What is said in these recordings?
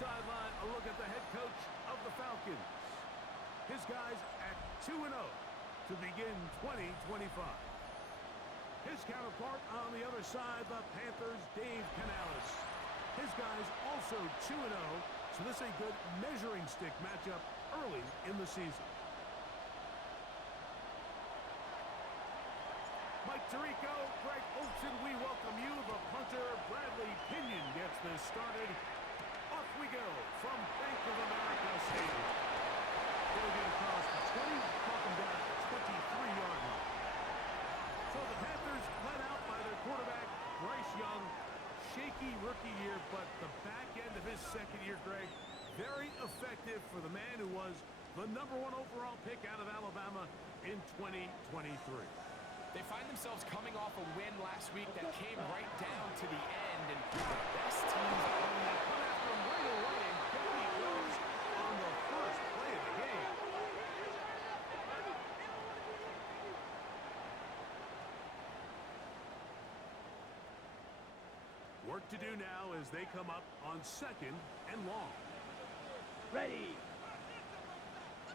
sideline, a look at the head coach of the Falcons. His guys at 2-0 to begin 2025. His counterpart on the other side, the Panthers, Dave Canales. His guys also 2-0, so this is a good measuring stick matchup early in the season. Mike Tirico, Greg Olsen, we welcome you. The punter, Bradley Pinion, gets this started. Off we go from Bank of America Stadium. They'll get across the 20, welcome down at the 23-yard line. So the Panthers led out by their quarterback, Bryce Young. Shaky rookie year, but the back end of his second year, Greg, very effective for the man who was the #1 overall pick out of Alabama in 2023. They find themselves coming off a win last week that came right down to the end, and the best teams on that come after him right away, and down he goes on the first play of the game. Work to do now as they come up on 2nd and long. Ready.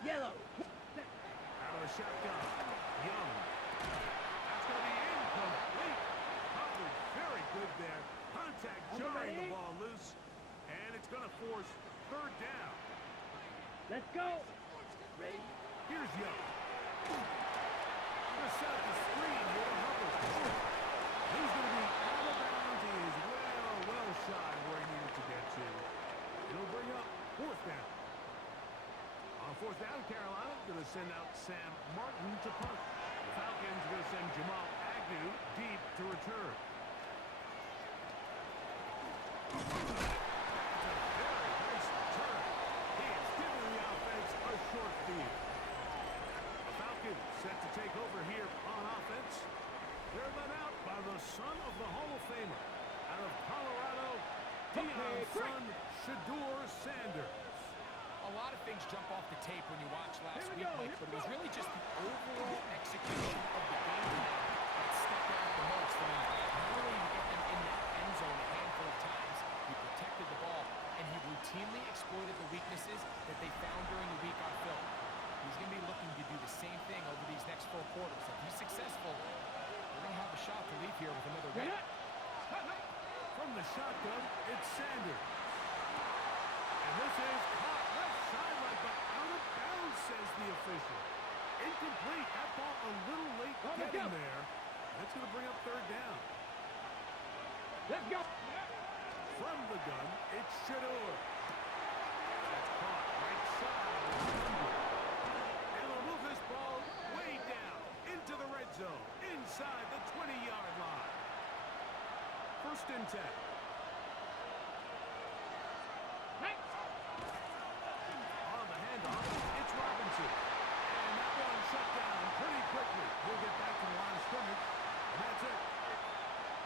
Yellow. Out of the shotgun. Young. That's going to be incomplete. Coverage very good there. Contact jarring the ball loose. And it's going to force 3rd down. Let's go. Ready. Here's Young. Going to set up the screen here to Hubbard. He's going to be out of bounds. He is well shy where he needed to get to. It'll bring up 4th down. On 4th down, Carolina going to send out Sam Martin to punt. The Falcons are going to send Jamal Agnew deep to return. That's a very nice return. He is giving the offense a short field. The Falcons set to take over here on offense. They're led out by the son of the Hall of Famer. Out of Colorado, Deion's son, Shedeur Sanders. A lot of things jump off the tape when you watch last week, Mike, but it was really just the overall execution of the game plan that stuck out the most. I mean, not only did he get them in that end zone a handful of times, he protected the ball, and he routinely exploited the weaknesses that they found during the week on film. He's going to be looking to do the same thing over these next 4 quarters. If he's successful, they're going to have a shot to leave here with another win. From the shotgun, it's Sanders. And this is caught left sideline, but out of bounds, says the official. Incomplete. That ball a little late getting there. That's going to bring up 3rd down. Let's go. From the gun, it's Shedeur. That's caught right side. And they'll move this ball way down into the red zone, inside the 20-yard line. 1st and 10. On the handoff, it's Robinson. And that one shut down pretty quickly. He'll get back to the line of scrimmage, and that's it.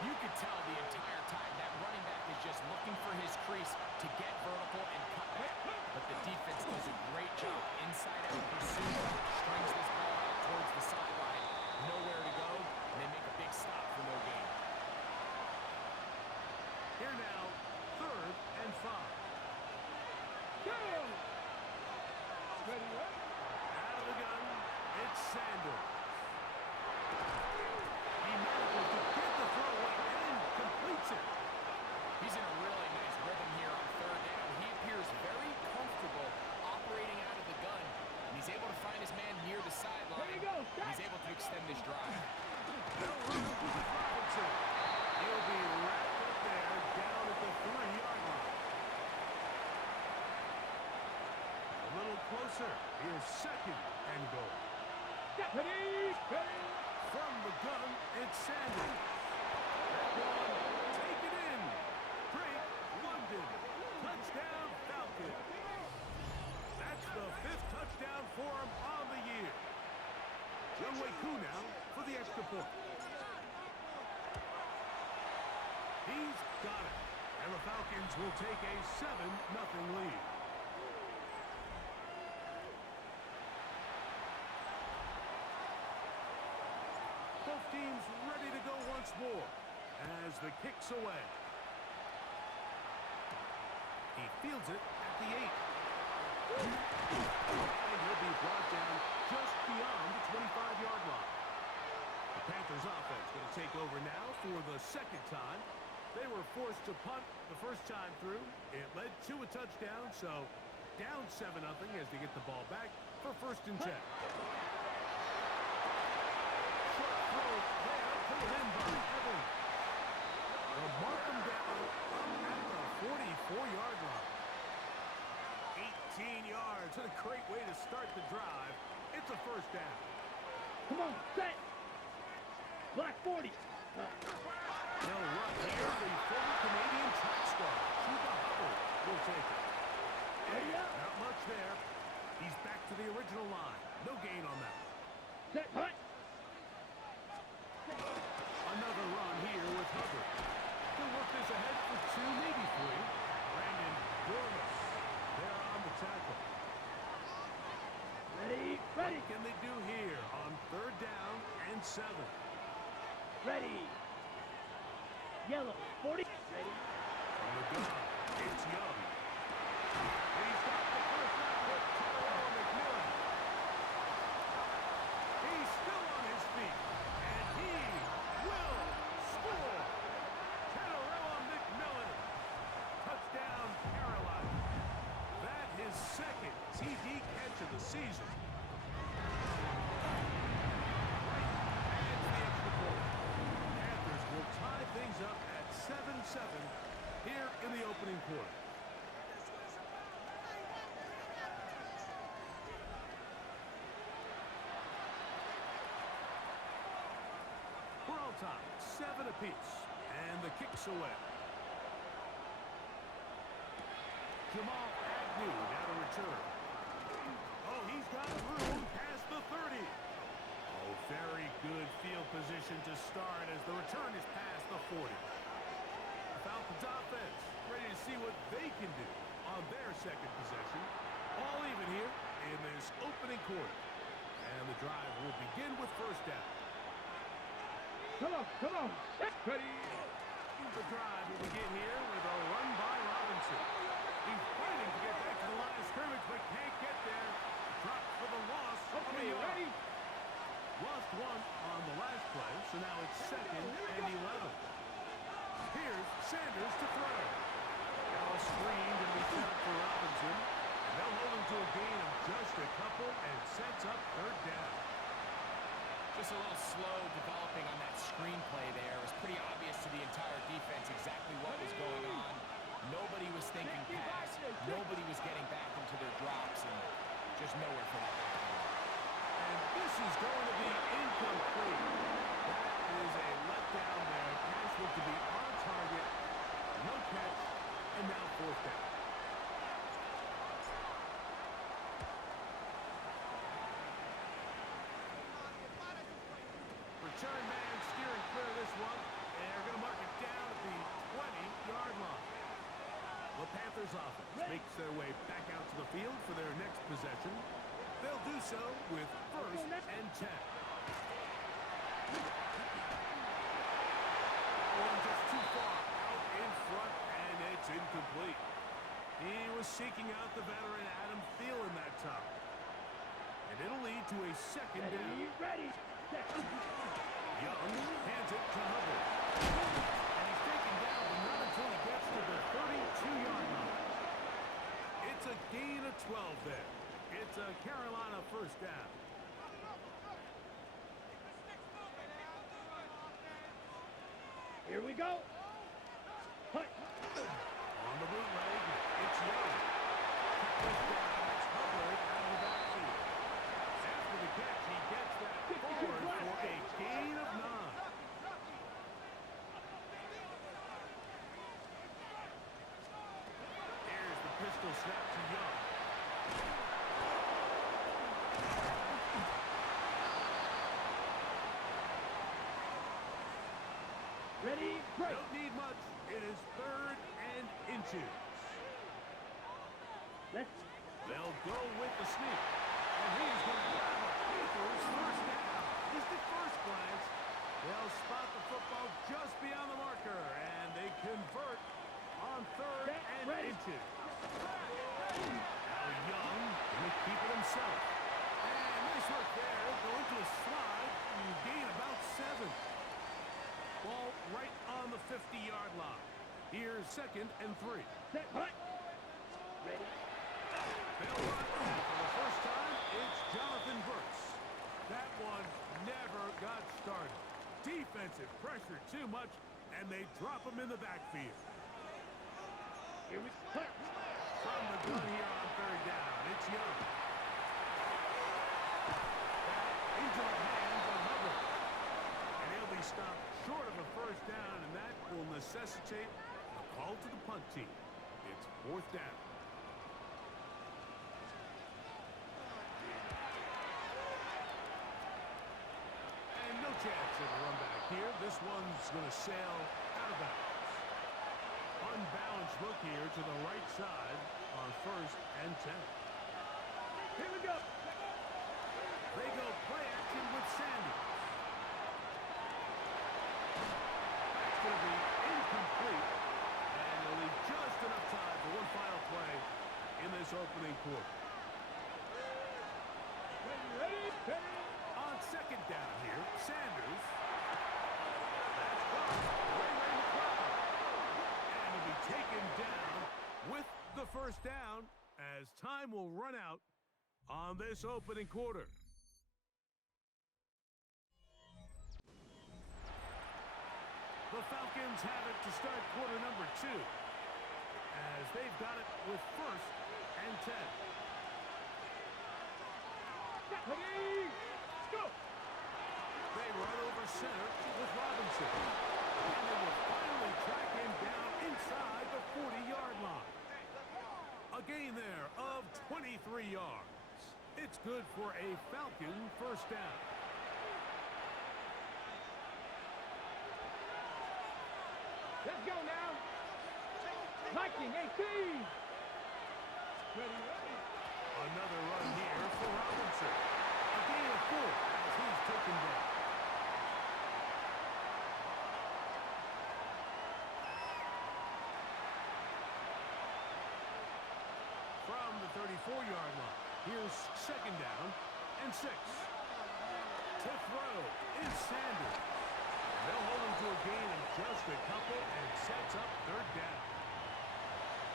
You could tell the entire time that running back is just looking for his crease to get vertical and cut back. But the defense does a great job inside out pursuit, strings this ball out towards the sideline. Nowhere to go, and they make a big stop for no gain. Here now, 3rd and 5. Go. Ready, ready. Out of the gun, it's Sanders. He manages to get the throw away and completes it. He's in a really nice rhythm here on 3rd down. He appears very comfortable operating out of the gun, and he's able to find his man near the sideline. There you go. He's able to extend this drive. Robinson. He'll be wrapped up there down at the 3-yard line. A little closer. Here's 2nd and goal. Ready. From the gun, it's Sanders. That one, take it in. Drake London. Touchdown, Falcons. That's the 5th touchdown for him on the year. Young Wei-Koo now for the extra point. He's got it. And the Falcons will take a 7-0 lead. Both teams ready to go once more as the kick's away. He fields it at the 8. And he'll be brought down just beyond the 25-yard line. The Panthers offense going to take over now for the second time. They were forced to punt the first time through. It led to a touchdown, so down 7-0 as they get the ball back for 1st and 10. Short throw there, pulled in by Evans. They'll mark them down at the 44-yard line. 18 yards, and a great way to start the drive. It's a 1st down. Come on, set. Black 40. They'll run here. The former Canadian track star, Chuba Hubbard, will take it. And not much there. He's back to the original line. No gain on that. Set, hut. Another run here with Hubbard. He'll work this ahead for 2, maybe 3. Brandon Dormus there on the tackle. Ready, What ready, can they do here on 3rd down and 7? ready. Yellow, 40. Ready. From the gun, it's Young. He's got the first down with Tyrell McMillan. He's still on his feet, and he will score. Tyrell McMillan. Touchdown, Carolina. That his 2nd TD catch of the season. Right, adds the extra point. Panthers will tie things up at 7-7 here in the opening quarter. We're all tied, 7 apiece, and the kick's away. Jamal Agnew now to return. Oh, he's got room past the 30. Oh, very good field position to start as the return is past the 40. The Falcons offense ready to see what they can do on their 2nd possession. All even here in this opening quarter. And the drive will begin with 1st down. Come on. Set, ready. The drive will begin here with a run by Robinson. He's fighting to get back to the line of scrimmage, but can't get there. Dropped for the loss. Okay, ready. Lost 1 on the last play, so now it's 2nd and 11. Here's Sanders to throw. Now a screen to be set up for Robinson. And they'll hold him to a gain of just a couple and sets up 3rd down. Just a little slow developing on that screenplay there. It was pretty obvious to the entire defense exactly what was going on. Nobody was thinking pass. Nobody was getting back into their drops, and just nowhere for that. And this is going to be incomplete. That is a letdown there. Pass looked to be on target. No catch, and now 4th down. Return man steering clear of this one. And they're going to mark it down at the 20-yard line. The Panthers offense makes their way back out to the field for their next possession. They'll do so with 1st and 10. One just too far out in front, and it's incomplete. He was seeking out the veteran Adam Thielen that time. And it'll lead to a 2nd down. Ready. Set. Young hands it to Hubbard. And he's taken down, but not until he gets to the 32-yard line. It's a gain of 12 there. It's a Carolina 1st down. Here we go. Hut. On the bootleg, it's Young. Kick this down, it's Hubbard out of the backfield. After the catch, he gets that forward for a gain of 9. Here's the pistol snap to Young. Ready, break. Don't need much. It is 3rd and inches. They'll go with the sneak. And he's going to grab a Panthers 1st down. Just at first glance, they'll spot the football just beyond the marker. And they convert on 3rd and inches. Now Young will keep it himself. And nice work there. Go into a slide and gain about 7. Ball right on the 50-yard line. Here's 2nd and 3. Set, hut. Ready. They'll run, and for the first time, it's Jonathan Burks. That one never got started. Defensive pressure too much, and they drop him in the backfield. Here we hut. From the gun here on 3rd down, it's Young. Back into the hands of Hubbard. And he'll be stopped short of a 1st down, and that will necessitate a call to the punt team. It's 4th down. And no chance of a run back here. This one's going to sail out of bounds. Unbalanced look here to the right side on 1st and 10. Here we go. They go play action with Sanders. That's going to be incomplete. And they'll leave just enough time for one final play in this opening quarter. Ready, ready. On 2nd down here, Sanders. That's caught. Ray McLeod. And he'll be taken down with the 1st down as time will run out on this opening quarter. The Falcons have it to start quarter number 2 as they've got it with 1st and 10. Ready. Let's go. They run over center with Robinson. And they will finally track him down inside the 40-yard line. A gain there of 23 yards. It's good for a Falcon 1st down. Let's go now. Viking 18. Ready, ready. Another run here for Robinson. A gain of 4 as he's taken down. From the 34-yard line, here's 2nd down and 6. To throw is Sanders. They'll hold him to a gain of just a couple and sets up 3rd down.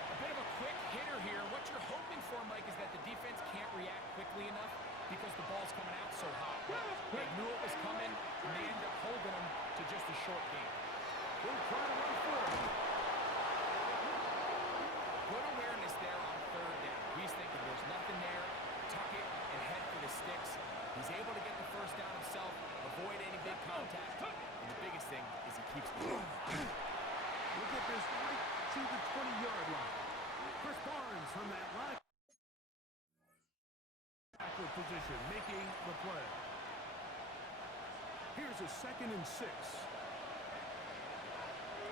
A bit of a quick hitter here. What you're hoping for, Mike, is that the defense can't react quickly enough because the ball's coming out so hot. They knew it was coming, and they end up holding them to just a short gain. We'll try to run forward. Good awareness there on 3rd down. He's thinking there's nothing there. Tuck it and head for the sticks. He's able to get the 1st down himself, avoid any big contact. And the biggest thing is he keeps the ball. We'll get this right to the 20-yard line. Chris Barnes from that line. Backward position, making the play. Here's a 2nd and 6.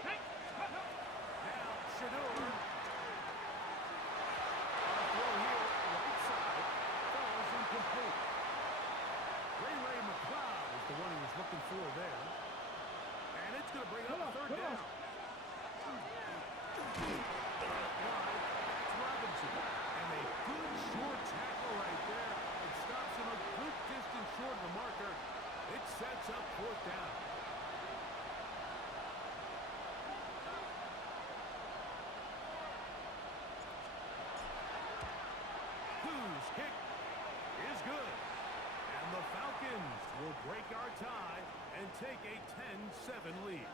Now, Shador. On a throw here, right side, falls incomplete. Ray McLeod is the one he was looking for there. And it's going to bring up a 3rd down. Wide, that's Robinson. And a good short tackle right there. It stops him a good distance short of the marker. It sets up 4th down. Whose kick is good. And the Falcons will break our tie and take a 10-7 lead.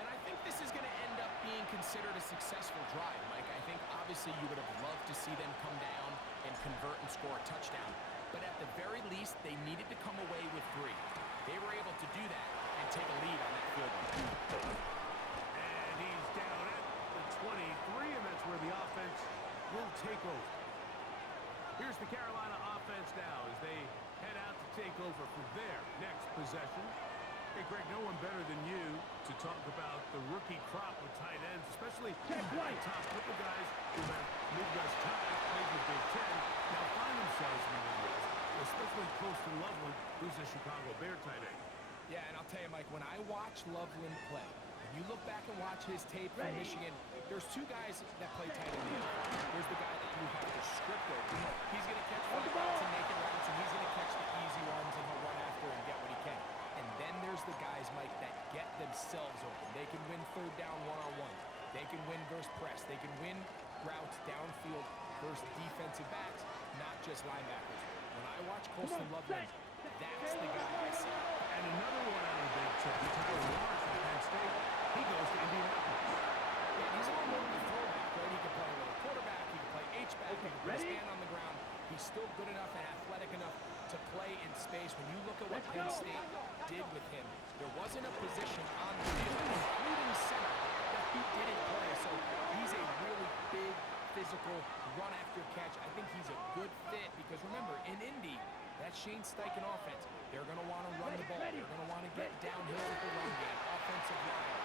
And I think this is going to end up being considered a successful drive, Mike. I think obviously you would have loved to see them come down and convert and score a touchdown. But at the very least, they needed to come away with 3. They were able to do that and take a lead on that field goal. And he's down at the 23, and that's where the offense will take over. Here's the Carolina offense now as they head out to take over for their next possession. Hey, Greg, no one better than you to talk about the rookie crop of tight ends, especially the top couple guys who have Midwest ties, played the Big Ten, now find themselves in the Midwest, especially Colston Loveland, who's a Chicago Bear tight end. Yeah, and I'll tell you, Mike, when I watch Loveland play, When you look back and watch his tape from Michigan, there's two guys that play tight end. There's the guy that you have to script over. He's going to catch flat routes and naked routes, and he's going to catch the easy ones, and he'll run after and get what he can. And then there's the guys, Mike, that get themselves open. They can win third down one-on-one. They can win versus press. They can win routes downfield versus defensive backs, not just linebackers. When I watch Colston Loveland, that's the guy I see. And another one out of the Big Ten, Tyler Lawrence from Penn State. He goes to Indianapolis. Yeah, he's a little more of a throwback, right? He can play a little quarterback, he can play H-back, he can stand on the ground. He's still good enough and athletic enough to play in space. When you look at what Penn State did with him, there wasn't a position on the field, including center, that he didn't play. So he's a really big, physical, run-after-catch. I think he's a good fit because, remember, in Indy, that Shane Steichen offense, they're going to want to run the ball. They're going to want to get downhill with the run game, offensive line.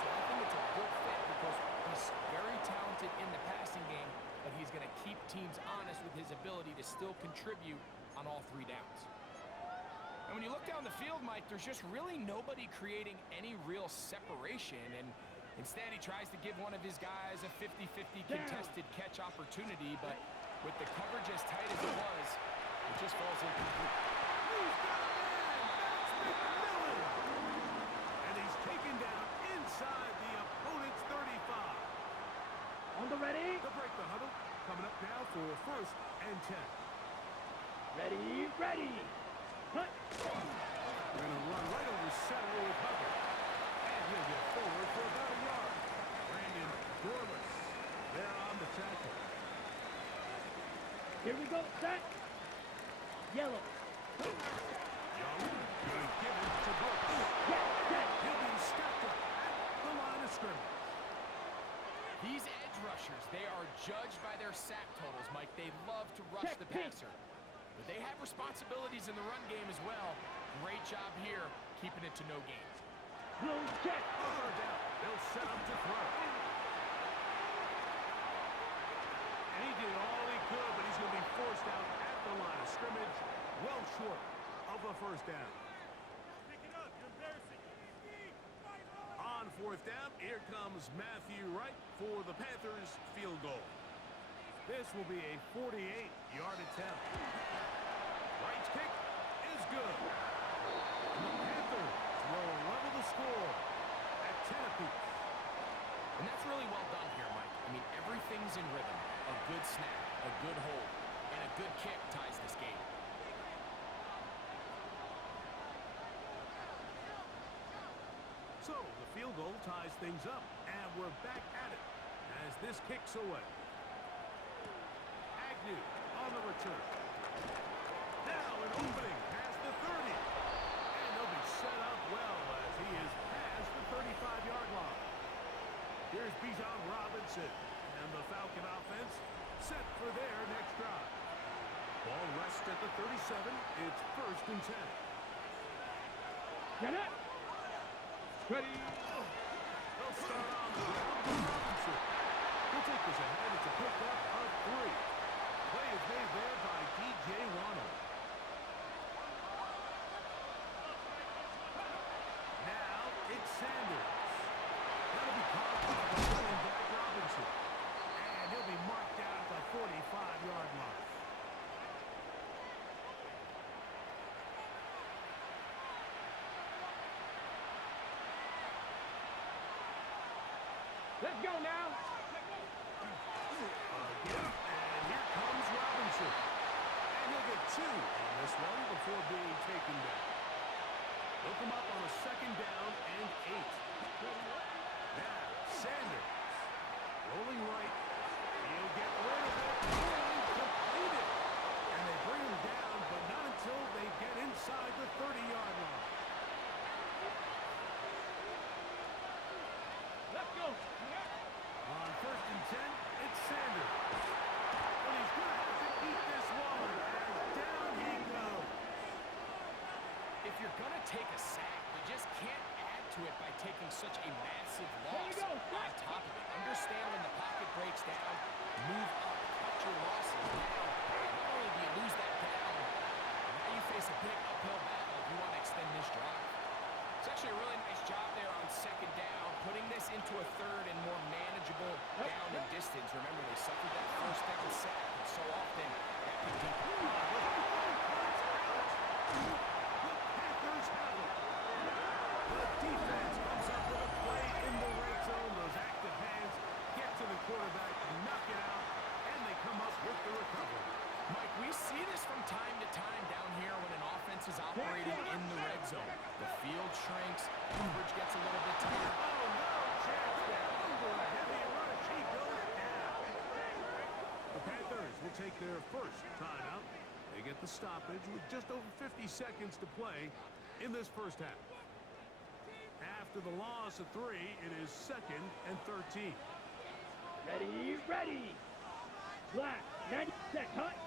So I think it's a good fit because he's very talented in the passing game, but he's going to keep teams honest with his ability to still contribute on all three downs. And when you look down the field, Mike, there's just really nobody creating any real separation. And instead, he tries to give one of his guys a 50-50 contested catch opportunity, but with the coverage as tight as it was, it just falls incomplete. He's got a man! That's McMillan! And he's taken down inside the opponent's 35. On the ready. The break the huddle. Coming up now for 1st and 10. Ready. Cut. We're going to run right over center with Hubbard. And he'll get forward for about a yard. Brandon Dorless there on the tackle. Here we go. Set. Yellow. Young, good given to Brooks. He'll be stacked up at the line of scrimmage. These edge rushers, they are judged by their sack totals, Mike. They love to rush the passer. But they have responsibilities in the run game as well. Great job here, keeping it to no gain. Blue check. Over down. They'll set up to throw. And he did all he could, but he's going to be forced out at the line of scrimmage, well short of a first down. Pick it up. You're embarrassing. On 4th down, here comes Matthew Wright for the Panthers field goal. This will be a 48-yard attempt. Wright's kick is good. And the Panthers will level the score at 10 apiece. And that's really well done here, Mike. I mean, everything's in rhythm. A good snap, a good hold, and a good kick ties this game. So the field goal ties things up, and we're back at it as this kicks away. Agnew on the return. Now an opening past the 30. And they'll be set up well as he is past the 35-yard line. Here's Bijan Robinson and the Falcon offense set for their next drive. Ball rests at the 37. It's 1st and 10. Get it. Ready. They'll start on the ground with Robinson. He'll take this ahead. It's a pickup of 3. Play is made there by D.J. Wano. Now it's Sanders. That'll be caught by the running back Robinson. And he'll be marked down at the 45-yard line. Let's go now. Again, and here comes Robinson. And he'll get 2 on this one before being taken down. They'll come up on a 2nd down and 8. Now, Sanders. Rolling right. He'll get rid of it. And complete it. And they bring him down, but not until they get inside the 30-yard line. Let's go. On 1st and 10, it's Sanders. But he's going to have to eat this one. And down he goes. If you're going to take a sack, you just can't add to it by taking such a massive loss on top of it. Understand when the pocket breaks down, move up, cut your losses. Now, not only do you lose that down, now you face a big uphill battle if you want to extend this drive. It's actually a really nice job there on 2nd down, putting a third and more manageable down and distance. Remember, they suffered that first down sack, and so often that can be... The Panthers have it. The defense comes up with a play in the red zone. Those active hands get to the quarterback, knock it out, and they come up with the recovery. Mike, we see this from time to time down here when an offense is operating in the red zone. The field shrinks, coverage gets a little bit tighter. Oh, no chance there. Under a heavy rush, he goes down. The Panthers will take their first timeout. They get the stoppage with just over 50 seconds to play in this first half. After the loss of 3, it is 2nd and 13. Ready, ready. Black, 90 set, hut.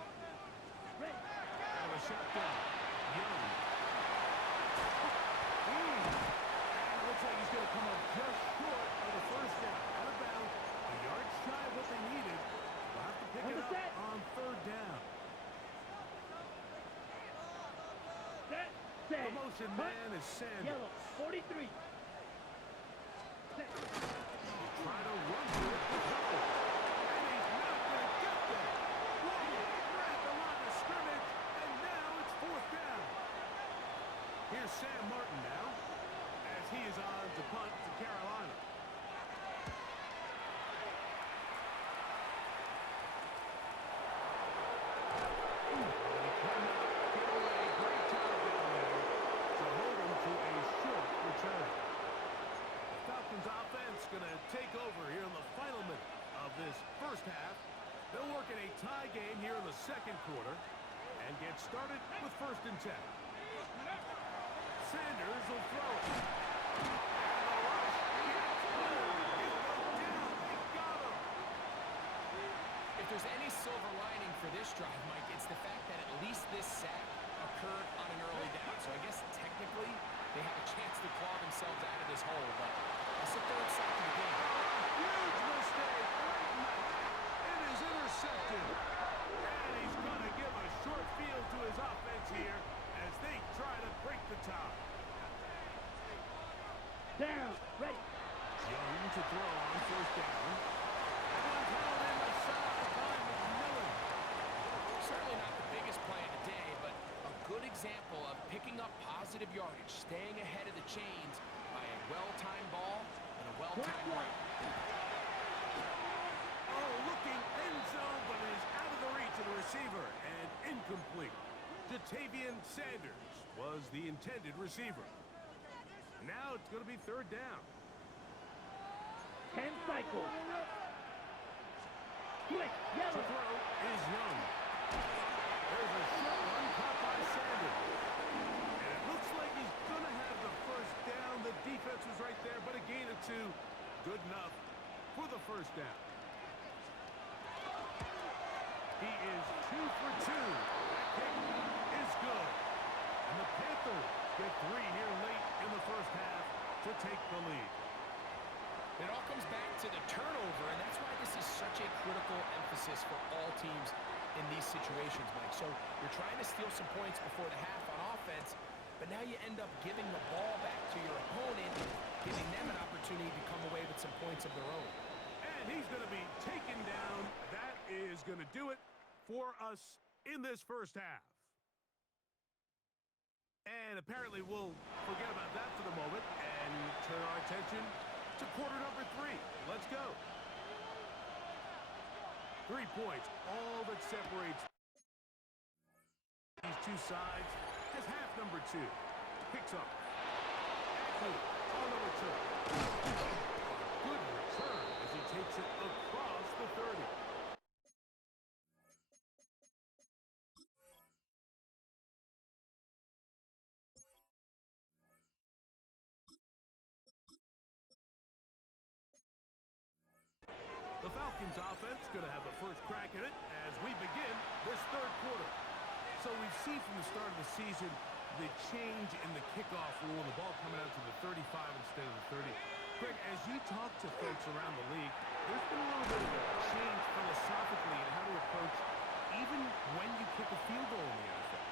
Ready. Out of a shotgun. Young. And it looks like he's going to come up just short of the first down. Out of bounds. A yard shy of what they needed. They'll have to pick it up on 3rd down. Set, set. The motion man is Sanders. Yellow, 43. Set. Try to run for it with Howell. And he's not going to get there. We're at the line of scrimmage, and now it's 4th down. Here's Sam Martin now, as he is on to punt to Carolina. They cannot get away. Great job down there to hold him to a short return. The Falcons offense going to take over here in the final minute of this first half. They'll work in a tie game here in the 2nd quarter and get started with 1st and 10. Sanders will throw it. And the rush gets hold. He'll go down. They got him. If there's any silver lining for this drive, Mike, it's the fact that at least this sack occurred on an early down. So I guess technically they have a chance to claw themselves out of this hole, but it's the 3rd sack of the game. Huge mistake. Right now. It is intercepted. And he's going to give a short field to his offense here as they try to break the tie. Down, ready. Young to throw on 1st down. That one's held in the side by McMillan. Certainly not the biggest play of the day, but a good example of picking up positive yardage, staying ahead of the chains by a well-timed ball and a well-timed run. Oh, looking end zone, but it is out of the reach of the receiver and incomplete. Jatavian Sanders was the intended receiver. Now it's going to be 3rd down. 10 cycles. Quick, The yellow. throw is Young. There's a short run caught by Sanders. And it looks like he's going to have the first down. The defense was right there, but a gain of 2. Good enough for the 1st down. He is 2 for 2. That kick is good. And the Panthers get 3 here late in the first half to take the lead. It all comes back to the turnover, and that's why this is such a critical emphasis for all teams in these situations, Mike. So you're trying to steal some points before the half on offense, but now you end up giving the ball back to your opponent, giving them an opportunity to come away with some points of their own. And he's going to be taken down. That is going to do it for us in this first half. And apparently we'll forget about that for the moment and turn our attention to quarter number 3. Let's go. 3 points, all that separates these two sides as half number 2. Picks up. Ackley on the return. Good return as he takes it across the 30. The Falcons offense going to have the first crack at it as we begin this 3rd quarter. So we've seen from the start of the season the change in the kickoff rule, the ball coming out to the 35 instead of the 30. Greg, as you talk to folks around the league, there's been a little bit of a change philosophically in how to approach even when you kick a field goal in the NFL.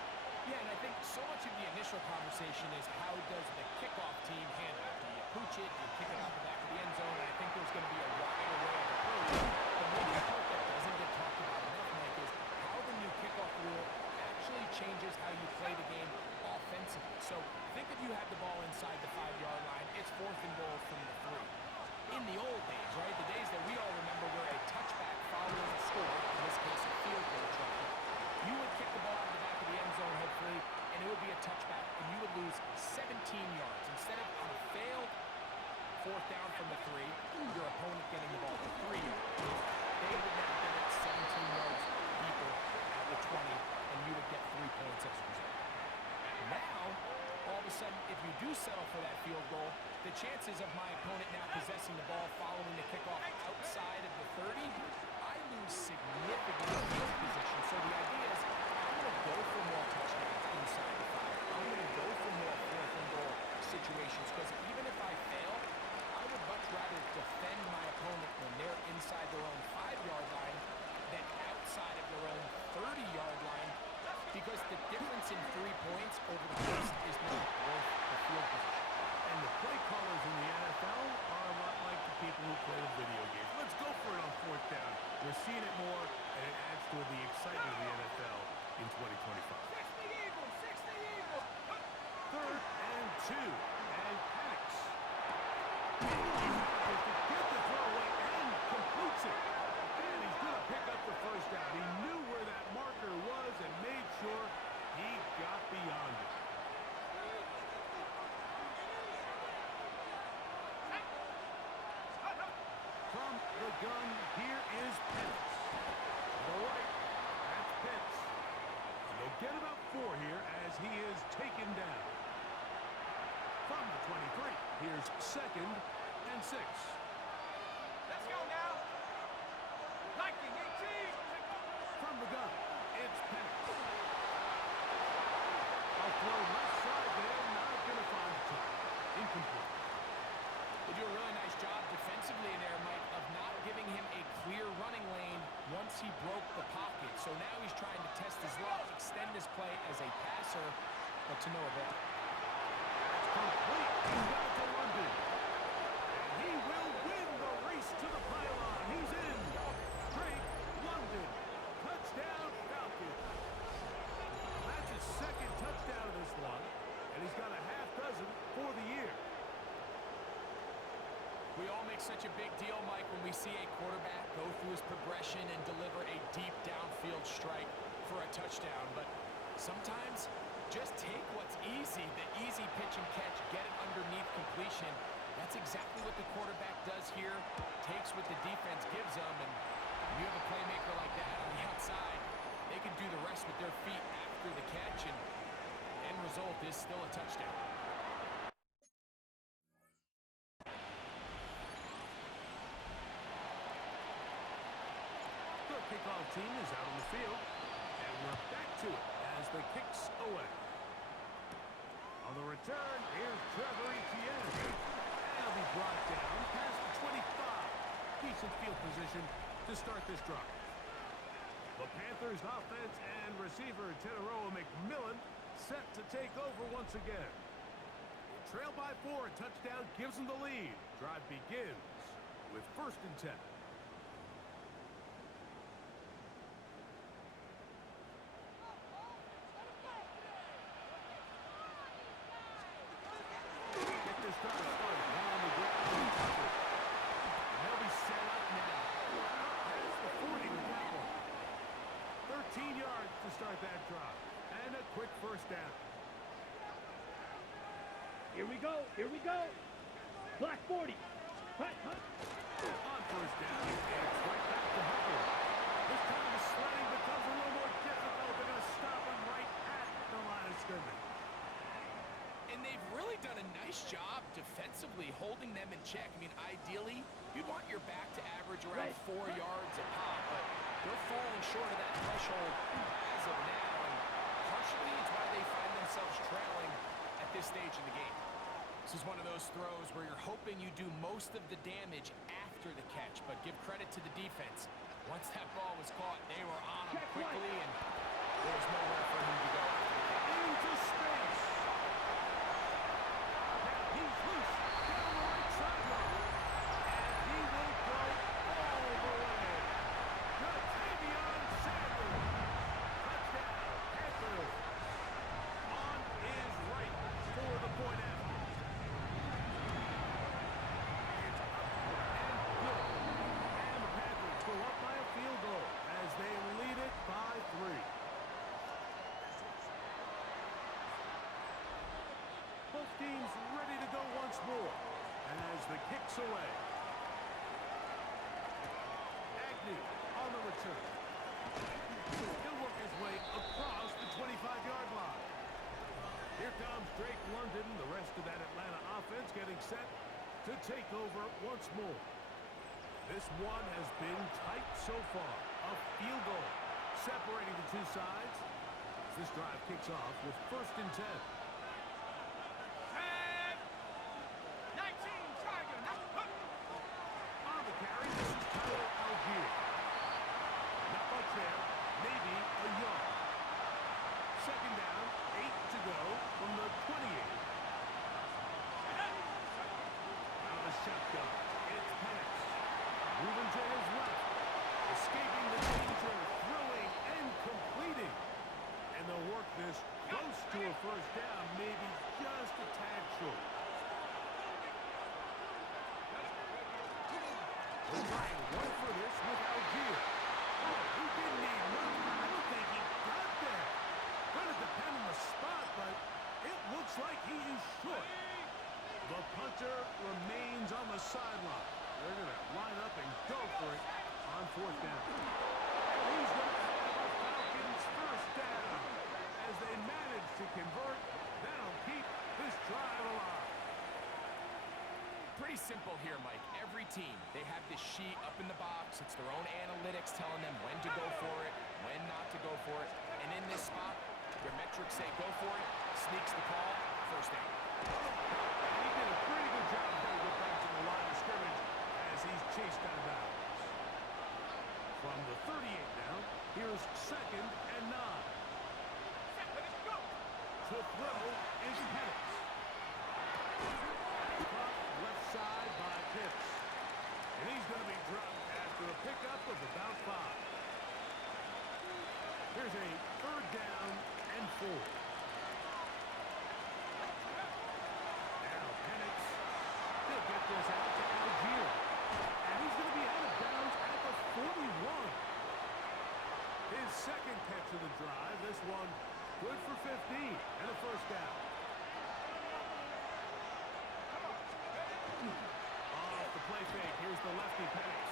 Yeah, and I think so much of the initial conversation is how does the kickoff team handle it? Do you pooch it, you kick it out the back of the end zone, and I think there's going to be a wide array of approaches. But maybe the part that doesn't get talked about enough, Mike, is how the new kickoff rule actually changes how you play the game offensively. So think if you had the ball inside the 5-yard line, it's 4th and goal from the 3. In the old days, right, the days that we all remember where a touchback following a score, in this case a field goal try, you would kick the ball out of the back of the end zone, hopefully, and it would be a touchback, and you would lose 17 yards. Instead of on a failed 4th down from the 3, your opponent getting the ball for 3 yards. They would now get it 17 yards deeper at the 20, and you would get 3 points as a result. Now, all of a sudden, if you do settle for that field goal, the chances of my opponent now possessing the ball following the kickoff outside of the 30, I lose significant field position. So the idea is I'm going to go for more touchdowns inside the 5. I'm going to go for more 4th and goal situations because even if I fail, I would much rather defend my opponent when they're inside their own 5-yard line than outside of their own 30-yard line because the difference in 3 points over the course is not worth the field position. And the play callers in the NFL are a lot like the people who play the video games. Let's go for it on 4th down. We're seeing it more, and it adds to the excitement of the NFL in 2025. 3rd and 2, and panics. He manages to get the throw away and completes it. And he's going to pick up the 1st down. He knew where that marker was and made sure he got beyond it. From the gun, here is Pitts. To the right, that's Pitts. And they'll get about 4 here as he is taken down. From the 23, here's 2nd and 6. Let's go now. Liking 18. From the gun, it's Penix. I'll throw left side there, not going to find the top. Incomplete. They do a really nice job defensively in there, Mike, of not giving him a clear running lane once he broke the pocket. So now he's trying to test his luck, extend his play as a passer, but to no avail. Complete. He's got it to London. And he will win the race to the pylon. He's in. Drake London. Touchdown, Falcons. That's his 2nd touchdown of this one. And he's got a half dozen for the year. We all make such a big deal, Mike, when we see a quarterback go through his progression and deliver a deep downfield strike for a touchdown. But sometimes just take what's easy, the easy pitch and catch, get it underneath completion. That's exactly what the quarterback does here, takes what the defense gives them, and when you have a playmaker like that on the outside, they can do the rest with their feet after the catch, and the end result is still a touchdown. The kickoff team is out on the field, and we're back to it as the kick's away. On the return, here's Trevor Etienne. And he'll be brought down past the 25. Decent field position to start this drive. The Panthers offense and receiver Teneroa McMillan set to take over once again. Trail by 4, a touchdown gives them the lead. Drive begins with 1st and 10. Start that drive. And a quick 1st down. Here we go. Here we go. Black 40. Hut, hut. On 1st down, it's right back to Hubbard. This time the sledding becomes a little more difficult. They're going to stop him right at the line of scrimmage. And they've really done a nice job defensively holding them in check. I mean, ideally, you'd want your back to average around 4 yards a pop, but they're falling short of that threshold as of now, and partially it's why they find themselves trailing at this stage in the game. This is one of those throws where you're hoping you do most of the damage after the catch, but give credit to the defense. Once that ball was caught, they were on him quickly, and there was nowhere for him to go. Into space. Now he's loose. Down the kicks away. Agnew on the return. He'll work his way across the 25-yard line. Here comes Drake London, the rest of that Atlanta offense getting set to take over once more. This one has been tight so far. A field goal separating the two sides. This drive kicks off with 1st and 10. And 19, try again. On the carry, this is Tyler Algier. Not much there, maybe a yard. 2nd down, 8 to go from the 28. Out of the shotgun, it's Penix. Moving to his left, escaping the danger, throwing and completing. And they'll work this close to a 1st down, maybe just a tad short. O'Brien went for this with Algier. Oh, he didn't need much. I don't think he got there. Going to depend on the spot, but it looks like he is short. The punter remains on the sideline. They're going to line up and go for it on 4th down. And he's going to have a Falcons 1st down. As they manage to convert, that'll keep this drive alive. Pretty simple here, Mike. Every team, they have this sheet up in the box. It's their own analytics telling them when to go for it, when not to go for it. And in this spot, your metrics say go for it, sneaks the call, 1st down. And he did a pretty good job there to get back to the line of scrimmage as he's chased out of bounds. From the 38 now, here's 2nd and 9. To throw is Penix. Caught left side by Pitts. And he's going to be dropped after a pickup of about 5. Here's a 3rd down and 4. Now Penix. He'll get this out to Algier. And he's going to be out of bounds at the 41. His 2nd catch of the drive. This one good for 15 and a 1st down. Off the play fake, here's the lefty Penix.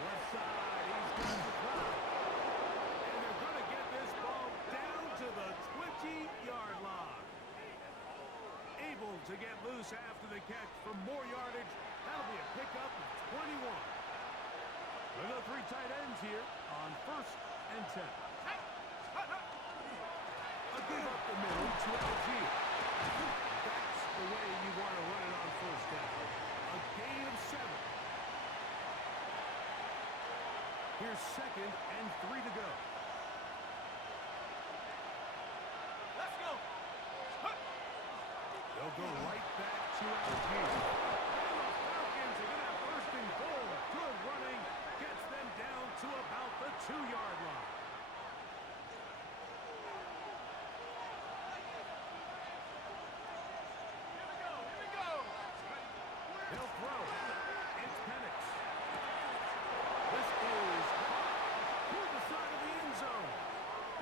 Left side, he's got the crowd. And they're going to get this ball down to the 20-yard line. Able to get loose after the catch for more yardage. That'll be a pickup of 21. There are 3 tight ends here on 1st and 10. Give up the middle to Algier. That's the way you want to run it on 1st down. A gain of 7. Here's 2nd and 3 to go. Let's go. They'll go right back to Algier. And the Falcons are going to have 1st and goal. Good running gets them down to about the 2-yard line. They'll throw. It's Penix. This is to the side of the end zone.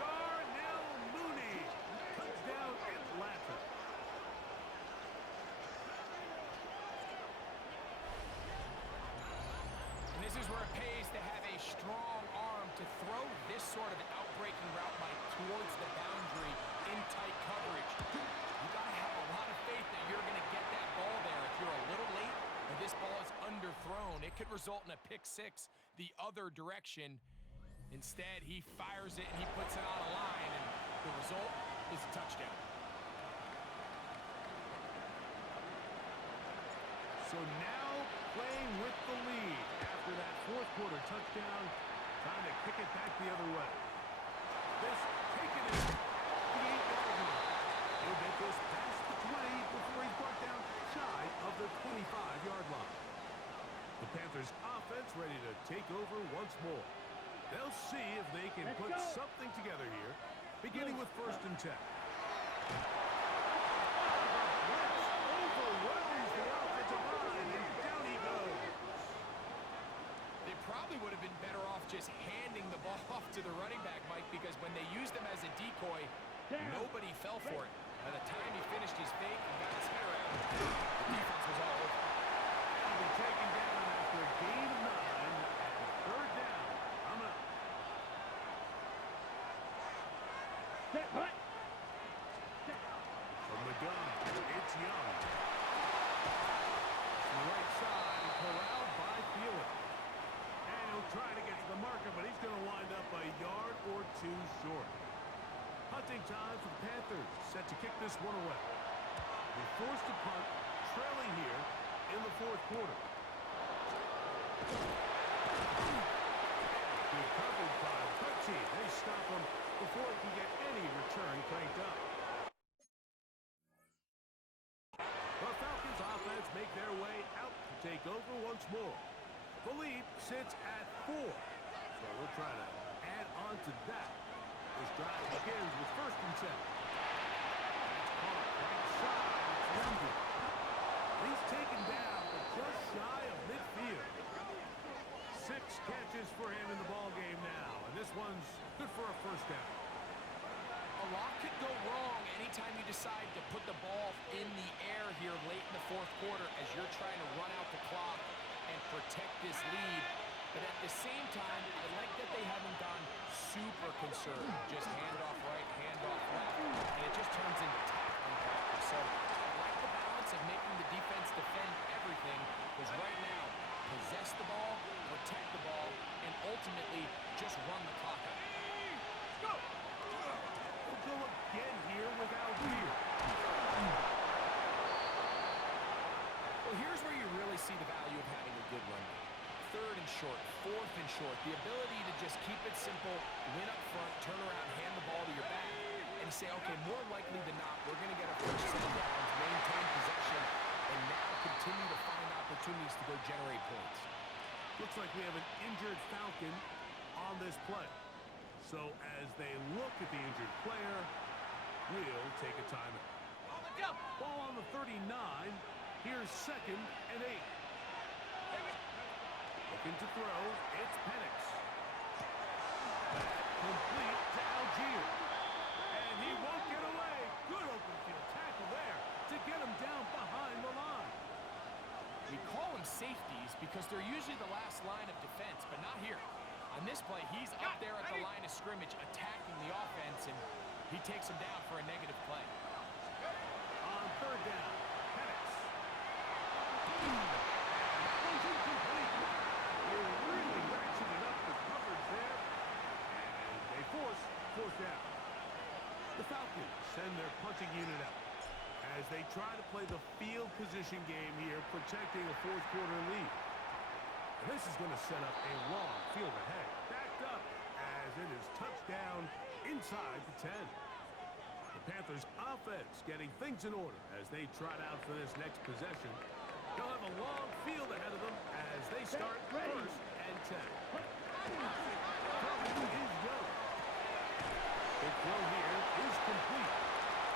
Darnell Mooney. Touchdown Atlanta. And this is where it pays to have a strong arm to throw this sort of outbreaking route, Mike, towards the boundary in tight coverage. You got to have a lot of faith that you're going to get that ball there. If you're a little late or this ball is underthrown, it could result in a pick 6 the other direction. Instead, he fires it and he puts it on a line, and the result is a touchdown. So now playing with the lead after that 4th quarter touchdown. Time to kick it back the other way. This taken it at the 8-yard line. He'll get this past the 20 before he's brought down shy of the 25-yard line. The Panthers offense ready to take over once more. They'll see if they can put something together here, beginning with 1st and 10. Overwhelms the offensive line, and down he goes. They probably would have been better off just handing the ball off to the running back, Mike, because when they used him as a decoy, nobody fell for it. By the time he finished his fake and got his head around, the defense was all over. And be taken down after a gain of 9 and third down. I'm up. Set, hut. From the gun, it's Young. To the right side, corralled by Thielen. And he'll try to get to the marker, but he's going to wind up a yard or two short. Punting time for the Panthers, set to kick this one away. They're forced to punt, trailing here in the fourth quarter. Good coverage by the punt team. They stop him before he can get any return cranked up. The Falcons offense make their way out to take over once more. The lead sits at 4, so we'll try to add on to that. This drive begins with 1st and 10. That's caught right side. It's London. He's taken down, but just shy of midfield. 6 catches for him in the ball game now, and this one's good for a 1st down. A lot could go wrong anytime you decide to put the ball in the air here late in the fourth quarter as you're trying to run out the clock and protect this lead. But at the same time, I like that they haven't gone super conservative. Just hand off right, hand off left, and it just turns into tackling practice. So I like the balance of making the defense defend everything, because right now, possess the ball, protect the ball, and ultimately just run the clock out. Go! We'll go again here without Weir. Well, here's where you really see the value of having a good run game. 3rd and short, 4th and short. The ability to just keep it simple, win up front, turn around, hand the ball to your back, and say, okay, more likely than not, we're going to get a 1st set of downs, maintain possession, and now continue to find opportunities to go generate points. Looks like we have an injured Falcon on this play. So as they look at the injured player, we'll take a timeout. On the jump. Ball on the 39. Here's 2nd and 8. Looking to throw, it's Penix. Complete to Algier. And he won't get away. Good open field tackle there to get him down behind the line. We call them safeties because they're usually the last line of defense, but not here. On this play, he's up there at the line of scrimmage attacking the offense, and he takes him down for a negative play. On 3rd down, Penix. And incomplete. You're really ratcheting up the coverage there. And they force 4th down. The Falcons send their punting unit out as they try to play the field position game here, protecting a fourth quarter lead. And this is going to set up a long field ahead. Backed up as it is touchdown inside the 10. The Panthers offense getting things in order as they trot out for this next possession. They'll have a long field ahead of them as they start 1st and 10. Throw is Young. The throw here is complete.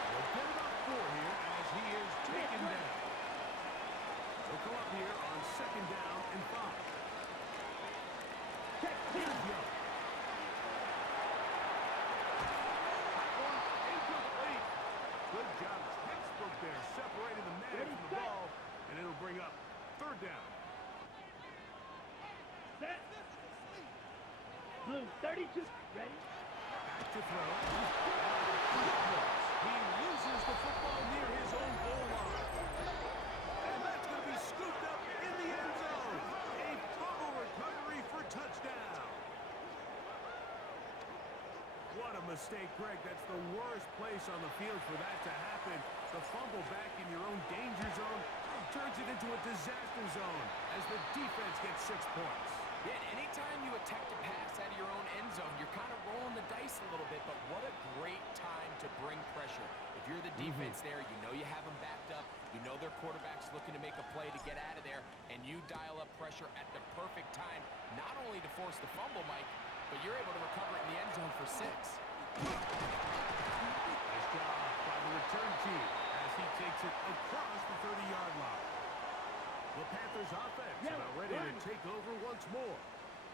They'll get about 4 here as he is taken down. They'll come up here on 2nd down and 5. Here's Young. Incomplete. Good job. Textbook there, separating the man from the ball, and it'll bring up 3rd down. Set. Blue, 32. Ready? Back to throw. He loses the football near his own goal line. And that's going to be scooped up in the end zone. A fumble recovery for touchdown. What a mistake, Greg. That's the worst place on the field for that to happen. The fumble back in your own danger zone turns it into a disaster zone as the defense gets 6 points. Yeah, anytime you attempt to pass out of your own end zone, you're kind of rolling the dice a little bit, but what a great time to bring pressure. If you're the defense there, you know you have them backed up, you know their quarterback's looking to make a play to get out of there, and you dial up pressure at the perfect time, not only to force the fumble, Mike, but you're able to recover it in the end zone for 6. Nice job by the return team as he takes it across the 30-yard line. The Panthers offense about ready to take over once more.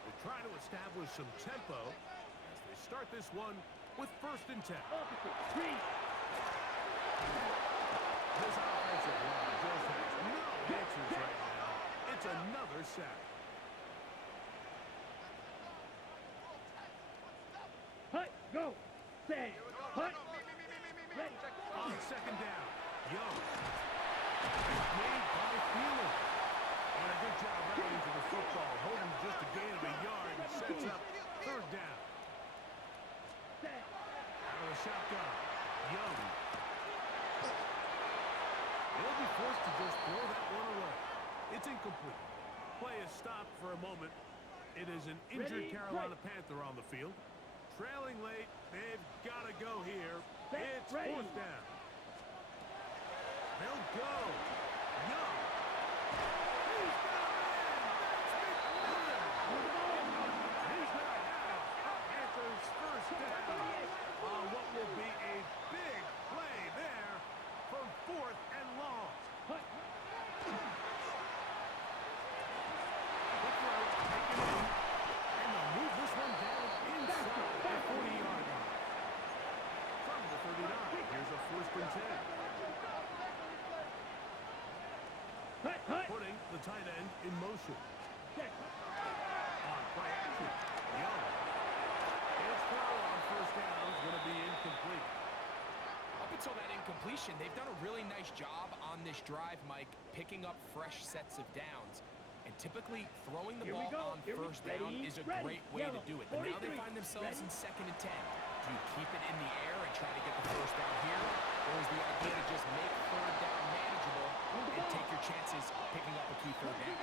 They try to establish some tempo as they start this one with 1st and 10. This offensive line just has no answers right now. It's another sack. Hut, go. Say, hut. Ready. On second down, Young. It's made by Thielen. And a good job routing to the football. Holding just a gain of a yard and sets up third down. Set. Out of the shotgun, Young. They'll be forced to just throw that one away. It's incomplete. Play is stopped for a moment. It is an injured Ready, Carolina right. Panther on the field. Trailing late, they've got to go here. Set, It's ready. fourth down. They'll go. Young. He's got a man. That's McMillan. He's going to have a Panthers first down on what will be a big play there from fourth and long. Hut. The throw taken in, and they'll move this one down inside the 40-yard line. From the 39, here's a first and 10. Hut, hut. Putting the tight end in motion. Set. On play action, Young. His throw on first down is going to be incomplete. Up until that incompletion, they've done a really nice job on this drive, Mike, picking up fresh sets of downs. And typically, throwing the Here we ball go. on Here we- first down ready, is a ready. great way to Yellow. do it. But now they 43. find themselves Ready. in second and 10. Do you keep it in the air and try to get the first down here? Or is the idea to just make third down manageable and take your chances picking up a key third down?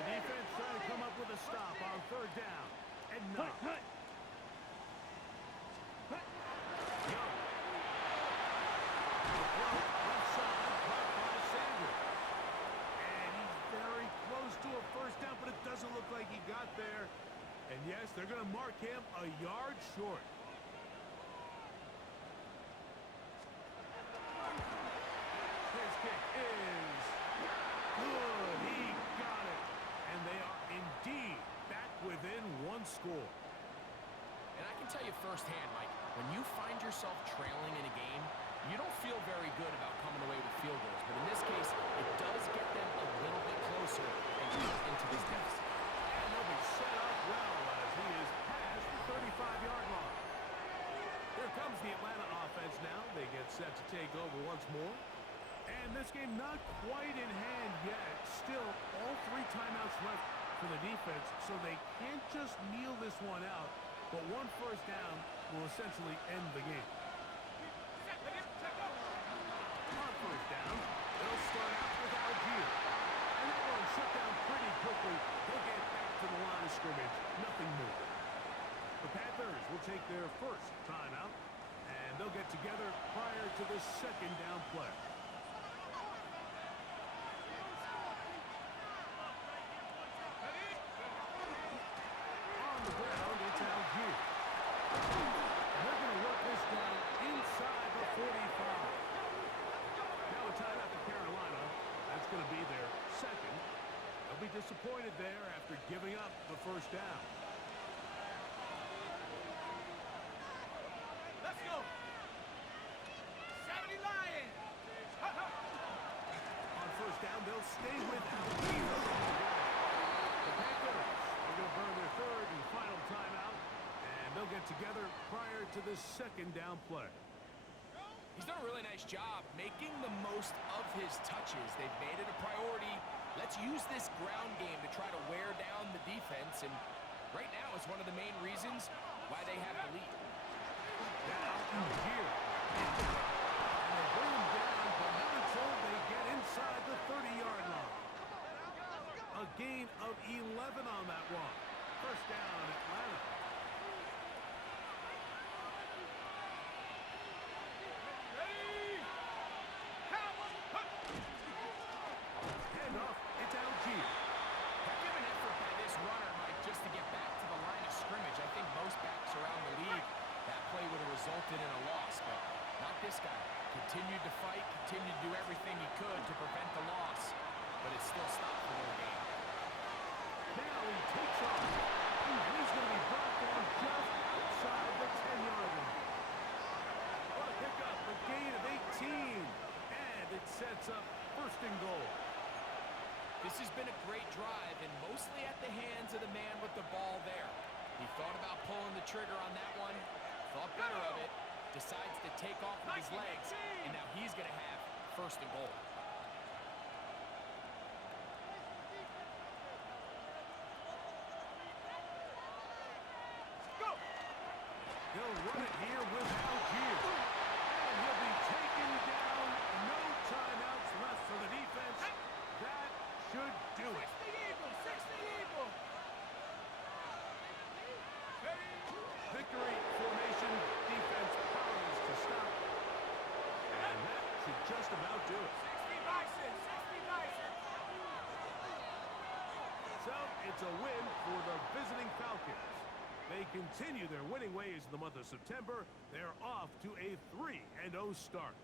The defense trying to come up with a stop on third down. And Hut, not. hut. Hut. Young. The throw, left side, caught by Sanders. And he's very close to a first down, but it doesn't look like he got there. And yes, they're going to mark him a yard short. His kick is good. He got it. And they are indeed back within one score. And I can tell you firsthand, Mike, when you find yourself trailing in a game, you don't feel very good about coming away with field goals. But in this case, it does get them a little bit closer and cut into this deficit. And they'll be set up well as he is past the 35-yard line. Here comes the Atlanta offense now. They get set to take over once more. And this game not quite in hand yet. Still, all three timeouts left for the defense, so they can't just kneel this one out. But one first down will essentially end the game. On first down, they'll start out with Algier. And that one shut down pretty quickly. They'll get back to the line of scrimmage. Nothing more. The Panthers will take their first timeout, and they'll get together prior to the second down play. On the ground, it's Algier. And they're going to work this down inside the 45. Now a timeout to Carolina. That's going to be their second. They'll be disappointed there after giving up the first down. Let's go. 70 Lions. On first down, they'll stay with Algier. The Panthers are going to burn their third and final timeout, and they'll get together prior to the second down play. He's done a really nice job making the most of his touches. They've made it a priority. Let's use this ground game to try to wear down the defense, and right now it's one of the main reasons why they have the lead. Now Algier. And they bring him down, but not until they get inside the 30-yard line. A gain of 11 on that one. First down, Atlanta. Ready. Cowboys. Handoff, it's Algier. Heck of an effort by this runner, Mike, just to get back to the line of scrimmage. I think most backs around the league, that play would have resulted in a loss, but not this guy. Continued to fight, continued to do everything he could to prevent the loss, but it still stopped for their game. Now he takes off. And he's going to be brought down just outside the 10-yard line. What a pickup, a gain of 18. And it sets up first and goal. This has been a great drive, and mostly at the hands of the man with the ball there. He thought about pulling the trigger on that one, thought better of it, decides to take off with his legs, and now he's going to have first and goal. Go! He'll run it here without gear. And he'll be taken down. No timeouts left for the defense. That should do it. 60 Eagle. Victory formation. Defense powerless to stop. And that should just about do it. 60 Bison. So it's a win for the visiting Falcons. They continue their winning ways in the month of September. They're off to a 3-0 start.